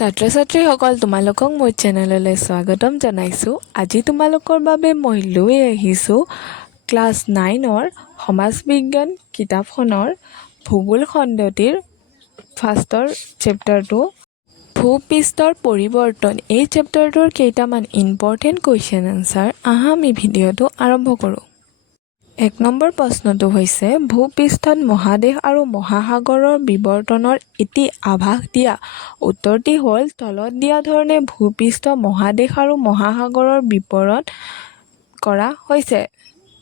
ছাত্ৰ ছাত্ৰীসকল তোমালোকক মোৰ চেনেললৈ স্বাগতম জনাইছোঁ। আজি তোমালোকৰ বাবে মই লৈ আহিছোঁ ক্লাছ 9ৰ সমাজ বিজ্ঞান কিতাপখনৰ ভূগোল খণ্ডটিৰ ফাৰ্ষ্টৰ চেপ্টাৰটো ভূপৃষ্ঠৰ পৰিৱৰ্তন। এই চেপ্টাৰটোৰ কেইটামান ইম্পৰ্টেণ্ট কুৱেশ্যন আনচাৰ। আমি ভিডিঅ'টো আৰম্ভ কৰোঁ। 1 নম্বৰ প্ৰশ্নটো হৈছে ভূপৃষ্ঠত মহাদেশ আৰু মহাসাগৰৰ বিৱৰ্তনৰ এটি আভাস দিয়া। উত্তৰটি হ'ল তলত দিয়া ধৰণে ভূপৃষ্ঠ মহাদেশ আৰু মহাসাগৰৰ বিৱৰণ কৰা হৈছে।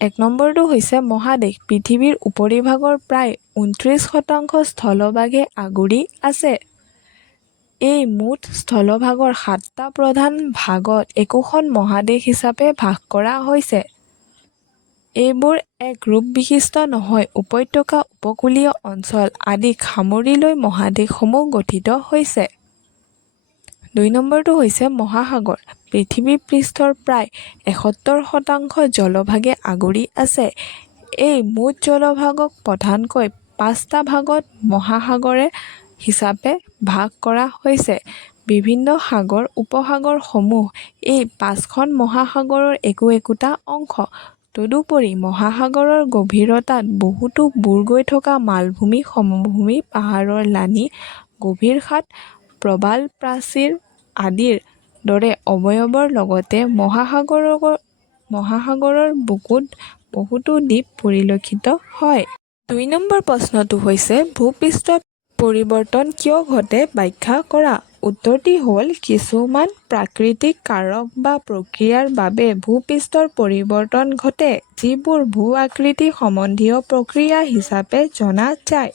1 নম্বৰটো হৈছে মহাদেশ পৃথিৱীৰ উপৰিভাগৰ প্ৰায় 29% স্থলভাগে আগুৰি আছে। এই মুঠ স্থলভাগৰ 7টা প্ৰধান ভাগত একোখন মহাদেশ হিচাপে ভাগ কৰা হৈছে। এইবোৰ এক ৰূপ বিশিষ্ট নহয়, উপত্যকা, উপকূলীয় অঞ্চল আদিক সামৰি লৈ মহাদেশসমূহ গঠিত হৈছে। 2 নম্বৰটো হৈছে মহাসাগৰ পৃথিৱী পৃষ্ঠৰ প্ৰায় 71% জলভাগে আগুৰি আছে। এই মুঠ জলভাগক প্ৰধানকৈ 5টা ভাগত মহাসাগৰে হিচাপে ভাগ কৰা হৈছে। বিভিন্ন সাগৰ উপসাগৰসমূহ এই 5খন মহাসাগৰৰ একোটা অংশ। তদুপৰি মহাসাগৰৰ গভীৰতাত বহুতো বুৰ গৈ থকা মালভূমি, সমভূমি, পাহাৰৰ লানি, গভীৰ খাট, প্ৰবাল প্ৰাচীৰ আদিৰ দৰে অৱয়ৱৰ লগতে মহাসাগৰৰ বুকুত বহুতো দ্বীপ পৰিলক্ষিত হয়। 2 নম্বৰ প্ৰশ্নটো হৈছে ভূপৃষ্ঠৰ পৰিৱৰ্তন কিয় ঘটে ব্যাখ্যা কৰা। উত্তৰটি হ'ল কিছুমান প্ৰাকৃতিক কাৰক বা প্ৰক্ৰিয়াৰ বাবে ভূপৃষ্ঠৰ পৰিৱৰ্তন ঘটে, যিবোৰ ভূ-আকৃতি সম্বন্ধীয় প্ৰক্ৰিয়া হিচাপে জনা যায়।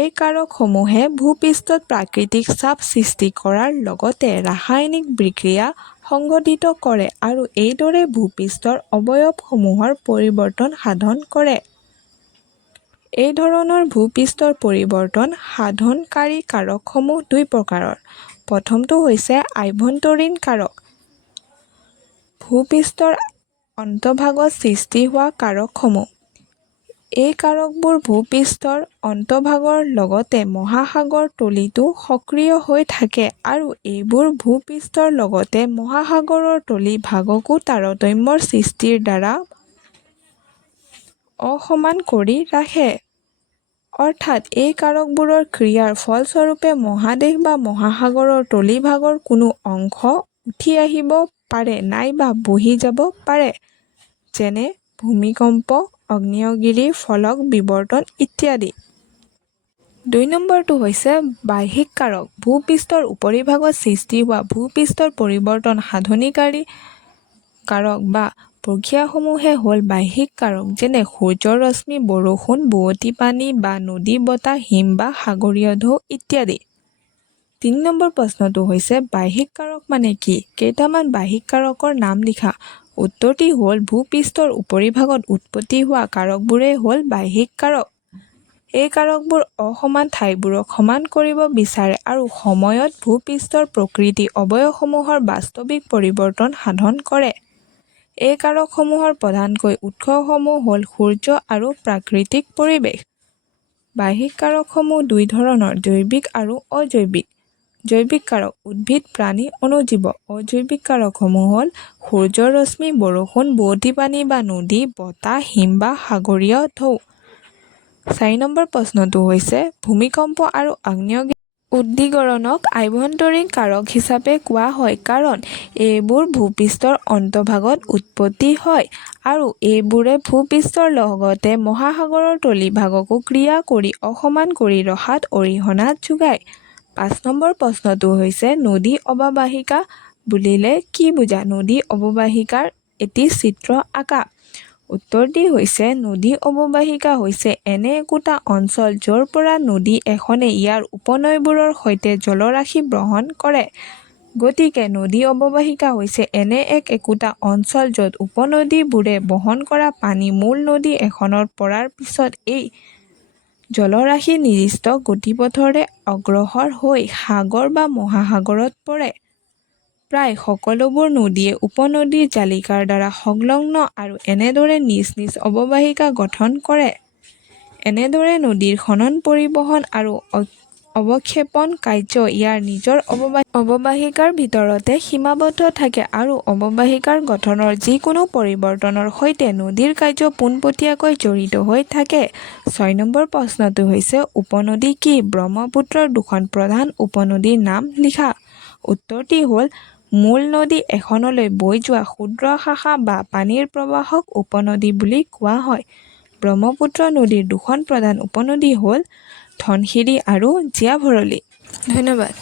এই কাৰকসমূহে ভূপৃষ্ঠত প্ৰাকৃতিক চাপ সৃষ্টি কৰাৰ লগতে ৰাসায়নিক বিক্ৰিয়া সংঘটিত কৰে আৰু এইদৰে ভূপৃষ্ঠৰ অৱয়ৱসমূহৰ পৰিৱৰ্তন সাধন কৰে। এই ধৰণৰ ভূপৃষ্ঠৰ পৰিৱৰ্তন সাধনকাৰী কাৰকসমূহ 2 প্ৰকাৰৰ। প্ৰথমটো হৈছে আভ্যন্তৰীণ কাৰক। ভূপৃষ্ঠৰ অন্তঃভাগত সৃষ্টি হোৱা কাৰকসমূহ। এই কাৰকবোৰ ভূপৃষ্ঠৰ অন্তঃভাগৰ লগতে মহাসাগৰ তলিতো সক্ৰিয় হৈ থাকে আৰু এইবোৰ ভূপৃষ্ঠৰ লগতে মহাসাগৰৰ তলি ভাগকো তাৰতম্যৰ সৃষ্টিৰ দ্বাৰা অসমান কৰি ৰাখে। অৰ্থাৎ এই কাৰকবোৰৰ ক্ৰিয়াৰ ফলস্বৰূপে মহাদেশ বা মহাসাগৰৰ তলিভাগৰ কোনো অংশ উঠি আহিব পাৰে নাইবা বহি যাব পাৰে, যেনে ভূমিকম্প, আগ্নেয়গিৰি ফলক বিৱৰ্তন ইত্যাদি। 2 নম্বৰটো হৈছে বাহ্যিক কাৰক। ভূপৃষ্ঠৰ উপৰিভাগত সৃষ্টি হোৱা ভূপৃষ্ঠৰ পৰিৱৰ্তন সাধনকাৰী কাৰক বা প্ৰক্ৰিয়াসমূহে হ'ল বাহ্যিক কাৰক, যেনে সূৰ্যৰ ৰশ্মি, বৰষুণ, বোৱতী পানী বা নদী, বতাহ, হিম বা সাগৰীয় ঢৌ ইত্যাদি। 3 নম্বৰ প্ৰশ্নটো হৈছে বাহ্যিক কাৰক মানে কি? কেইটামান বাহ্যিক কাৰকৰ নাম লিখা। উত্তৰটি হ'ল ভূপৃষ্ঠৰ উপৰিভাগত উৎপত্তি হোৱা কাৰকবোৰেই হ'ল বাহ্যিক কাৰক। এই কাৰকবোৰ অসমান ঠাইবোৰক সমান কৰিব বিচাৰে আৰু সময়ত ভূপৃষ্ঠৰ প্ৰকৃতি অৱয়ৱসমূহৰ বাস্তৱিক পৰিৱৰ্তন সাধন কৰে। এই কাৰকসমূহৰ প্ৰধানকৈ উৎসসমূহ হ'ল সূৰ্য আৰু প্ৰাকৃতিক পৰিৱেশ। বাহ্যিক কাৰকসমূহ 2 ধৰণৰ, জৈৱিক আৰু অজৈৱিক। জৈৱিক কাৰক উদ্ভিদ, প্ৰাণী, অণুজীৱ। অজৈৱিক কাৰকসমূহ হ'ল সূৰ্যৰ ৰশ্মি, বৰষুণ, বোৱতী পানী বা নদী, বতাহ, হিম বা সাগৰীয় ঢৌ। 4 নম্বৰ প্ৰশ্নটো হৈছে ভূমিকম্প আৰু আগ্নেয়গিৰি উদ্গীৰণক আভ্যন্তৰীণ কাৰক হিচাপে কোৱা হয় কাৰণ এইবোৰ ভূপৃষ্ঠৰ অন্তঃভাগত উৎপত্তি হয় আৰু এইবোৰে ভূপৃষ্ঠৰ লগতে মহাসাগৰৰ তলিভাগকো ক্ৰিয়া কৰি অসমান কৰি ৰখাত অৰিহণা যোগায়। 5 নম্বৰ প্ৰশ্নটো হৈছে নদী অৱবাহিকা বুলিলে কি বুজা। নদী অৱবাহিকাৰ এটি চিত্ৰ আঁকা। উত্তৰটি হৈছে নদী অৱবাহিকা হৈছে এনে একোটা অঞ্চল য'ৰ পৰা নদী এখনে ইয়াৰ উপনৈবোৰৰ সৈতে জলৰাশি বহন কৰে। গতিকে নদী অৱবাহিকা হৈছে এনে একোটা অঞ্চল য'ত উপনদীবোৰে বহন কৰা পানী মূল নদী এখনত পৰাৰ পিছত এই জলৰাশি নিৰ্দিষ্ট গতিপথেৰে অগ্ৰসৰ হৈ সাগৰ বা মহাসাগৰত পৰে। প্ৰায় সকলোবোৰ নদীয়ে উপনদীৰ জালিকাৰ দ্বাৰা সংলগ্ন আৰু এনেদৰে নিজ নিজ অৱবাহিকা গঠন কৰে। এনেদৰে নদীৰ খনন, পৰিবহণ আৰু অৱক্ষেপণ কাৰ্য ইয়াৰ নিজৰ অৱবাহিকাৰ ভিতৰতে সীমাবদ্ধ থাকে আৰু অৱবাহিকাৰ গঠনৰ যিকোনো পৰিৱৰ্তনৰ সৈতে নদীৰ কাৰ্য পোনপটীয়াকৈ জড়িত হৈ থাকে। ৬ নম্বৰ প্ৰশ্নটো হৈছে উপনদী কি? ব্ৰহ্মপুত্ৰৰ দুখন প্ৰধান উপনদীৰ নাম লিখা। উত্তৰটি হ'ল মূল নদী এখনলৈ বৈ যোৱা ক্ষুদ্ৰ শাখা বা পানীৰ প্ৰৱাহক উপনদী বুলি কোৱা হয়। ব্ৰহ্মপুত্ৰ নদীৰ দুখন প্ৰধান উপনদী হ'ল ধনশিৰি আৰু জীয়াভৰলী। ধন্যবাদ।